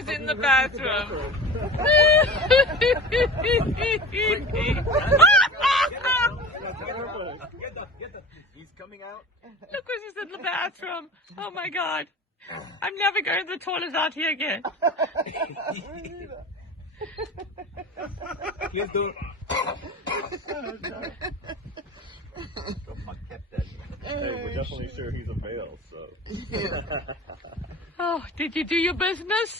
was in the bathroom. He's coming out. Look what he's in the bathroom. Oh my God. I'm never going to the toilet out here again. He's doing. Hey, we're definitely sure he's a male, so. Oh, did you do your business?